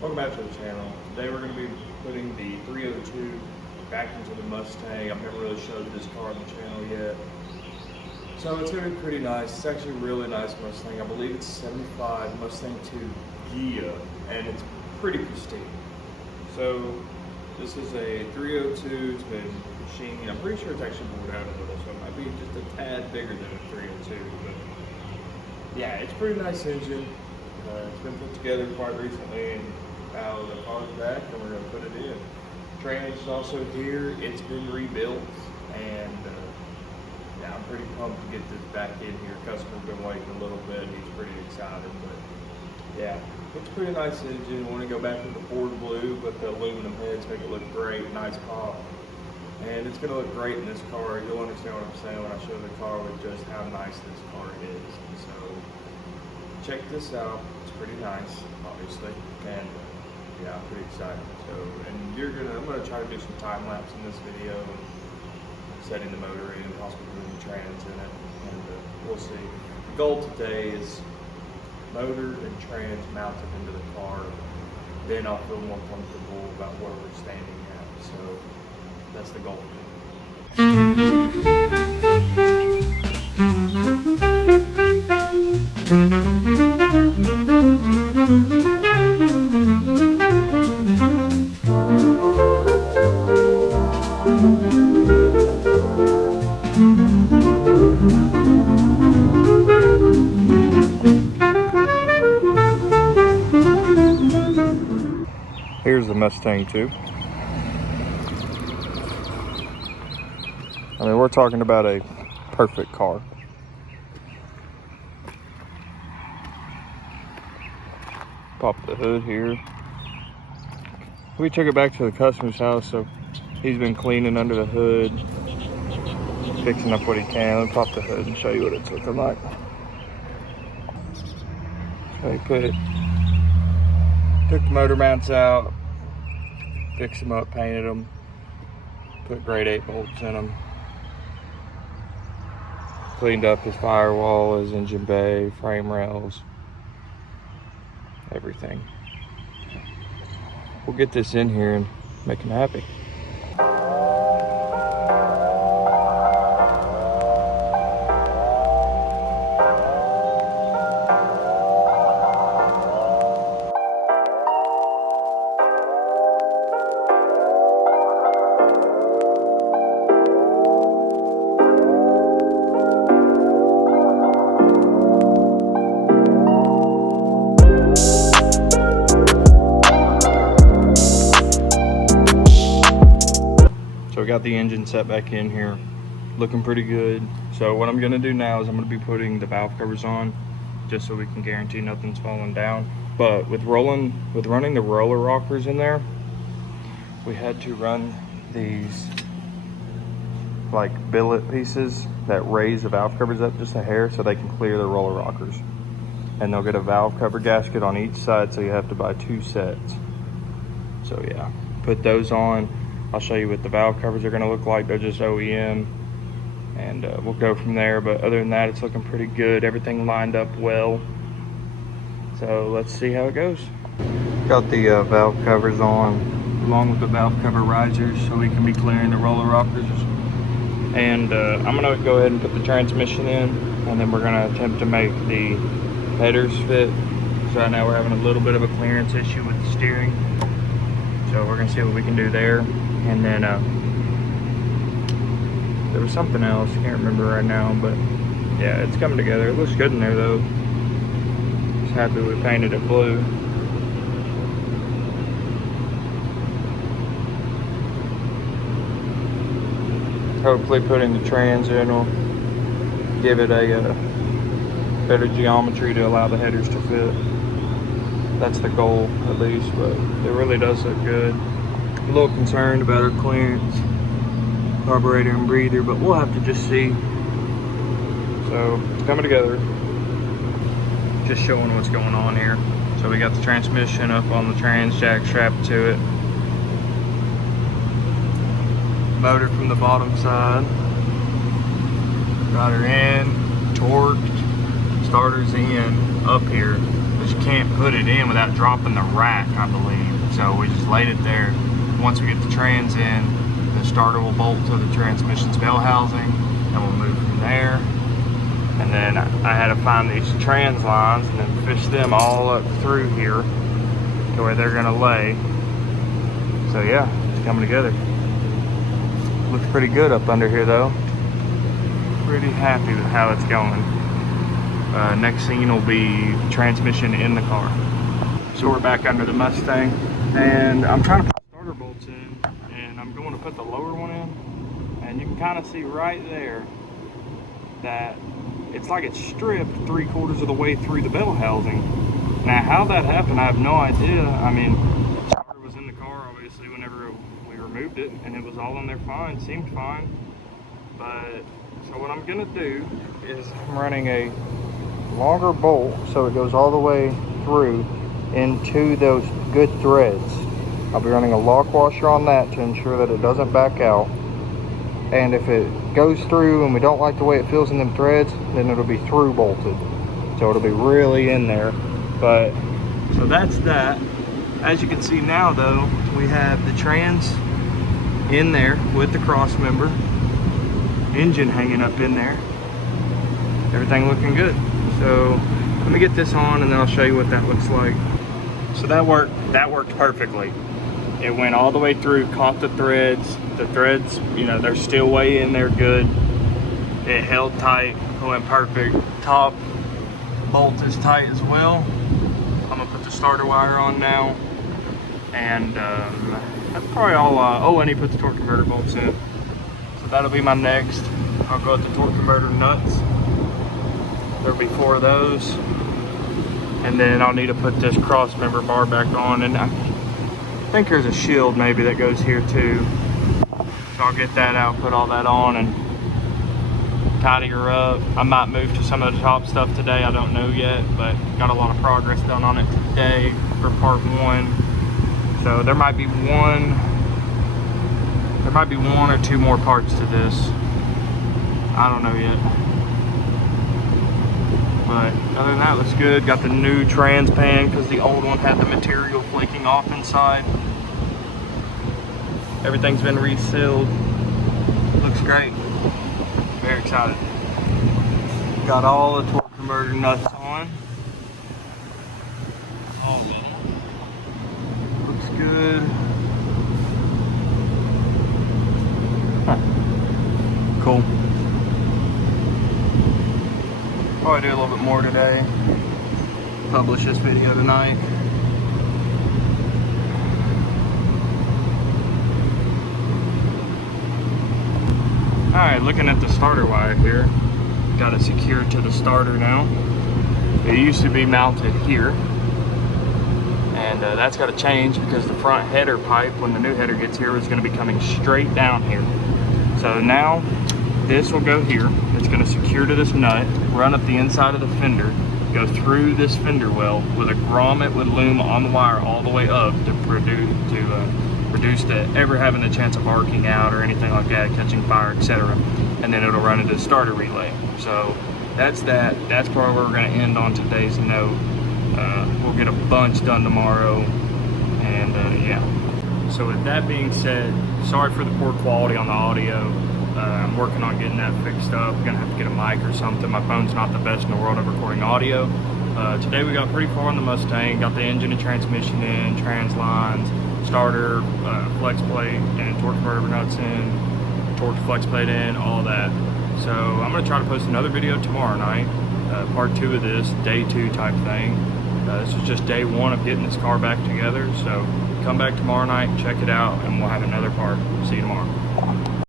Welcome back to the channel. Today we're going to be putting the 302 back into the Mustang. I've never really showed this car on the channel yet. So it's going to be pretty nice. It's actually a really nice Mustang. I believe it's 75 Mustang 2 Gia, and it's pretty pristine. So this is a 302. It's been machined. I'm pretty sure it's actually bored out a little, so it might be just a tad bigger than a 302. But yeah, it's a pretty nice engine. It's been put together quite recently, and now the car's back and we're going to put it in. Trans is also here. It's been rebuilt, and yeah, I'm pretty pumped to get this back in here. Customer's been waiting a little bit. He's pretty excited, but yeah, it's a pretty nice engine. I want to go back with the Ford blue, but the aluminum heads make it look great, nice pop. And it's going to look great in this car. You'll understand what I'm saying when I show the car with just how nice this car is. So check this out. It's pretty nice, obviously, and yeah, I'm pretty excited. So, and I'm gonna try to do some time lapse in this video, and setting the motor in, possibly doing the trans in it, and we'll see. The goal today is motor and trans mounted into the car. Then I'll feel more comfortable about where we're standing at. So that's the goal Here's the Mustang 2. I mean, we're talking about a perfect car. Pop the hood here. We took it back to the customer's house, so he's been cleaning under the hood, fixing up what he can. Let me pop the hood and show you what it's looking like. So he took the motor mounts out, fixed them up, painted them, put grade 8 bolts in them, cleaned up his firewall, his engine bay, frame rails, everything. We'll get this in here and make him happy. So we got the engine set back in here, looking pretty good. So what I'm gonna do now is I'm gonna be putting the valve covers on, just so we can guarantee nothing's falling down. But with running the roller rockers in there, we had to run these like billet pieces that raise the valve covers up just a hair so they can clear the roller rockers. And they'll get a valve cover gasket on each side, so you have to buy 2 sets. So yeah, put those on. I'll show you what the valve covers are gonna look like. They're just OEM, and we'll go from there. But other than that, it's looking pretty good. Everything lined up well. So let's see how it goes. Got the valve covers on, along with the valve cover risers, so we can be clearing the roller rockers. And I'm gonna go ahead and put the transmission in, and then we're gonna attempt to make the headers fit. So right now we're having a little bit of a clearance issue with the steering. So we're gonna see what we can do there. And then there was something else, I can't remember right now, but yeah, it's coming together. It looks good in there though. Just happy we painted it blue. Hopefully putting the trans in will give it a better geometry to allow the headers to fit. That's the goal, at least, but it really does look good. A little concerned about our clearance, carburetor and breather, but we'll have to just see. So it's coming together. Just showing what's going on here. So we got the transmission up on the trans jack strapped to it. Motor from the bottom side. Got her in, torqued, starter's in, up here. because you can't put it in without dropping the rack, I believe. So we just laid it there. Once we get the trans in, the starter will bolt to the transmission's bell housing, and we'll move from there. And then I had to find these trans lines and then fish them all up through here to where they're gonna lay. So yeah, it's coming together. Looks pretty good up under here though. Pretty happy with how it's going. Next scene will be transmission in the car. So we're back under the Mustang, and I'm trying to put starter bolts in, and I'm going to put the lower one in, and you can kind of see right there that it's like it's stripped 3/4 of the way through the bell housing. Now how that happened, I have no idea. I mean, the starter was in the car obviously whenever we removed it, and it was all in there fine, seemed fine. But so what I'm gonna do is I'm running a longer bolt so it goes all the way through into those good threads. I'll be running a lock washer on that to ensure that it doesn't back out. And if it goes through and we don't like the way it feels in them threads, then it'll be through bolted. So it'll be really in there. But, so that's that. As you can see now though, we have the trans in there with the cross member, engine hanging up in there. Everything looking good. So let me get this on and then I'll show you what that looks like. So that worked perfectly. It went all the way through, caught the threads. The threads, you know, they're still way in there good. It held tight, it went perfect. Top bolt is tight as well. I'm gonna put the starter wire on now. And that's probably all. Oh, I need to put the torque converter bolts in. So that'll be my next. I'll go with the torque converter nuts. There'll be 4 of those. And then I'll need to put this cross member bar back on. And I think there's a shield maybe that goes here too. So I'll get that out, put all that on and tidy her up. I might move to some of the top stuff today, I don't know yet, but got a lot of progress done on it today for part 1. So there might be one or 2 more parts to this. I don't know yet. But other than that, looks good. Got the new trans pan because the old one had the material flaking off inside. Everything's been resealed. Looks great. Very excited. Got all the torque converter nuts on. All of them. Looks good. Huh. Cool. Probably do a little bit more today. Publish this video tonight. Alright, looking at the starter wire here. Got it secured to the starter now. It used to be mounted here. And that's got to change because the front header pipe, when the new header gets here, is going to be coming straight down here. So now, this will go here. It's going to secure to this nut, run up the inside of the fender, go through this fender well with a grommet with loom on the wire all the way up to reduce the ever having the chance of arcing out or anything like that, catching fire, etc. And then it'll run into the starter relay. So that's that. That's probably where we're going to end on today's note. We'll get a bunch done tomorrow, and yeah. So with that being said, sorry for the poor quality on the audio. I'm working on getting that fixed up. I'm gonna have to get a mic or something. My phone's not the best in the world at recording audio. Today we got pretty far on the Mustang, got the engine and transmission in, trans lines, starter, flex plate, and torque converter nuts in, torque flex plate in, all that. So I'm gonna try to post another video tomorrow night, part 2 of this, day 2 type thing. This is just day 1 of getting this car back together. So come back tomorrow night, check it out, and we'll have another part. See you tomorrow.